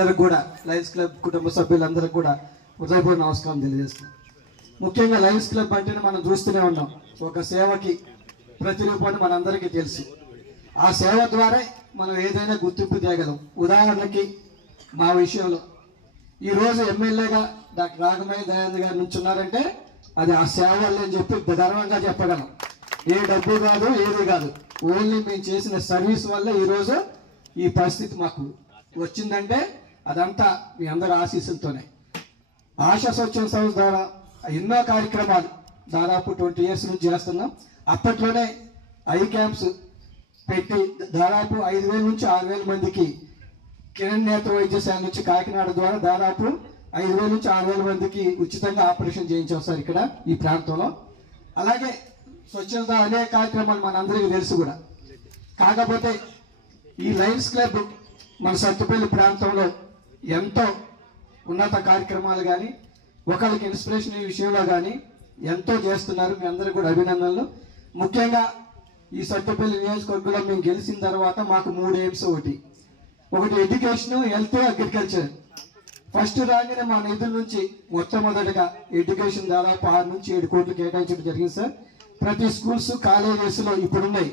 కూడా Lions club కుటుంబ సభ్యులందరూ కూడా హృదయపూర్వక నమస్కారం తెలియజేస్తున్నాం. ముఖ్యంగా లయన్స్ క్లబ్ అంటేనే మనం చూస్తూనే ఉన్నాం, ఒక సేవకి ప్రతిరూపాన్ని మనందరికీ తెలుసు. ఆ సేవ ద్వారా మనం ఏదైనా గుర్తింపు తేగలం. ఉదాహరణకి మా విషయంలో ఈరోజు ఎమ్మెల్యేగా డాక్టర్ రాఘమయ్య దయానంద్ గారు నుంచున్నారంటే అది ఆ సేవ వల్లే అని చెప్పి గర్వంగా చెప్పగలం. ఏ డబ్బు కాదు, ఏది కాదు, ఓన్లీ మేము చేసిన సర్వీస్ వల్ల ఈరోజు ఈ పరిస్థితి మాకు వచ్చిందంటే అదంతా మీ అందరి ఆశీస్సులతోనే. ఆశా స్వచ్ఛంద సంస్థ ద్వారా ఎన్నో కార్యక్రమాలు దాదాపు 20 years నుంచి చేస్తున్నాం. అప్పట్లోనే ఐ క్యాంప్స్ పెట్టి దాదాపు 5,000 నుంచి 6,000 మందికి కిరణ్ నేత్ర వైద్యశాల నుంచి కాకినాడ ద్వారా దాదాపు 5,000 నుంచి 6,000 మందికి ఉచితంగా ఆపరేషన్ చేయించాం సార్ ఇక్కడ ఈ ప్రాంతంలో. అలాగే స్వచ్ఛంద అనేక కార్యక్రమాలు మనందరికీ తెలుసు కూడా. కాకపోతే ఈ లయన్స్ క్లబ్ మన సత్తుపల్లి ప్రాంతంలో ఎంతో ఉన్నత కార్యక్రమాలు కానీ ఒకరికి ఇన్స్పిరేషన్ ఈ విషయంలో కానీ ఎంతో చేస్తున్నారు. మీ అందరికీ కూడా అభినందనలు. ముఖ్యంగా ఈ సత్తుపల్లి నియోజకవర్గంలో మేము గెలిచిన తర్వాత మాకు 3 aims. ఒకటి ఎడ్యుకేషన్, హెల్త్, అగ్రికల్చర్. ఫస్ట్ రాగానే మా నిధుల నుంచి మొట్టమొదటిగా ఎడ్యుకేషన్ దాదాపు 6 నుంచి 7 కోట్లు కేటాయించడం జరిగింది సార్. ప్రతి స్కూల్స్ కాలేజెస్లో ఇప్పుడున్నాయి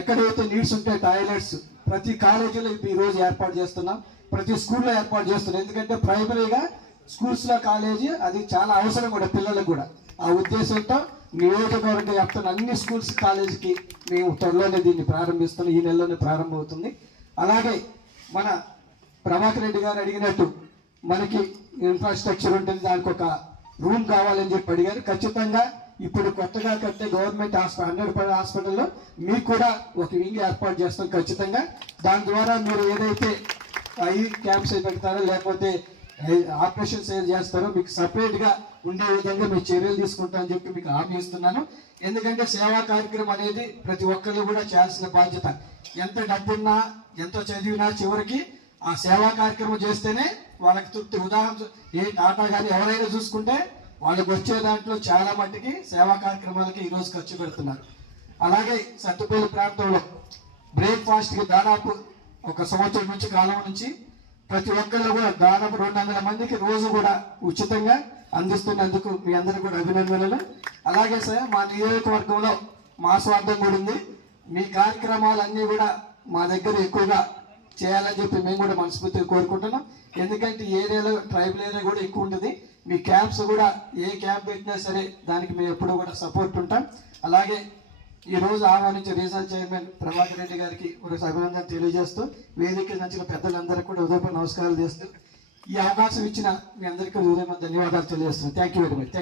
ఎక్కడైతే నీడ్స్ ఉంటాయి టాయిలెట్స్ ప్రతి కాలేజీలో ఈ రోజు ఏర్పాటు చేస్తున్నాం, ప్రతి స్కూల్లో ఏర్పాటు చేస్తున్నాం. ఎందుకంటే ప్రైమరీగా స్కూల్స్లో కాలేజీ అది చాలా అవసరం కూడా పిల్లలకు కూడా. ఆ ఉద్దేశంతో నియోజకవర్గ వ్యాప్తంగా అన్ని స్కూల్స్ కాలేజీకి మేము త్వరలోనే దీన్ని ప్రారంభిస్తున్నాం. ఈ నెలలోనే ప్రారంభమవుతుంది. అలాగే మన ప్రభాకర్ రెడ్డి గారు అడిగినట్టు మనకి ఇన్ఫ్రాస్ట్రక్చర్ ఉంటుంది, దానికి ఒక రూమ్ కావాలని చెప్పి అడిగారు. ఖచ్చితంగా ఇప్పుడు కొత్తగా కట్టే గవర్నమెంట్ హాస్పిటల్ 100 హాస్పిటల్లో మీకు కూడా ఒక వింగ్ ఏర్పాటు చేస్తాం ఖచ్చితంగా. దాని ద్వారా మీరు ఏదైతే ఐ క్యాంప్స్ పెడతారో లేకపోతే ఆపరేషన్స్ ఏది చేస్తారో మీకు సపరేట్గా ఉండే విధంగా మీ చర్యలు తీసుకుంటామని చెప్పి మీకు హామీ ఇస్తున్నాను. ఎందుకంటే సేవా కార్యక్రమం అనేది ప్రతి ఒక్కరు కూడా చేయాల్సిన బాధ్యత. ఎంత డబ్బున్నా ఎంతో చదివినా చివరికి ఆ సేవా కార్యక్రమం చేస్తేనే వాళ్ళకి తృప్తి. ఉదాహరణ ఏ టాటా కానీ ఎవరైనా చూసుకుంటే వాళ్ళకి వచ్చే దాంట్లో చాలా మట్టికి సేవా కార్యక్రమాలకి ఈరోజు ఖర్చు పెడుతున్నారు. అలాగే సత్తుపల్లి ప్రాంతంలో బ్రేక్ఫాస్ట్కి దాదాపు 1 సంవత్సరం నుంచి కాలం నుంచి ప్రతి ఒక్కళ్ళు కూడా దాదాపు 200 మందికి రోజు కూడా ఉచితంగా అందిస్తున్నందుకు మీ అందరికీ కూడా అభినందనలు. అలాగే సార్ మా నియోజకవర్గంలో మా స్వార్థం కూడా ఉంది. మీ కార్యక్రమాలన్నీ కూడా మా దగ్గర ఎక్కువగా చేయాలని చెప్పి మేము కూడా మనస్ఫూర్తిగా కోరుకుంటున్నాం. ఎందుకంటే ఈ ఏరియాలో ట్రైబల్ ఏరియా కూడా ఎక్కువ ఉంటుంది. మీ క్యాంప్స్ కూడా ఏ క్యాంప్ పెట్టినా సరే దానికి మేము ఎప్పుడూ కూడా సపోర్ట్ ఉంటాం. అలాగే ఈరోజు ఆహ్వానించే రీజనల్ చైర్మన్ ప్రభాకర్ రెడ్డి గారికి ఒక అభినందన తెలియజేస్తూ వేదిక నచ్చిన పెద్దలందరికీ కూడా హృదయపూర్వక నమస్కారాలు చేస్తూ ఈ అవకాశం ఇచ్చిన మీ అందరికీ హృదయపూర్వక ధన్యవాదాలు తెలియజేస్తున్నాను. Thank you very much.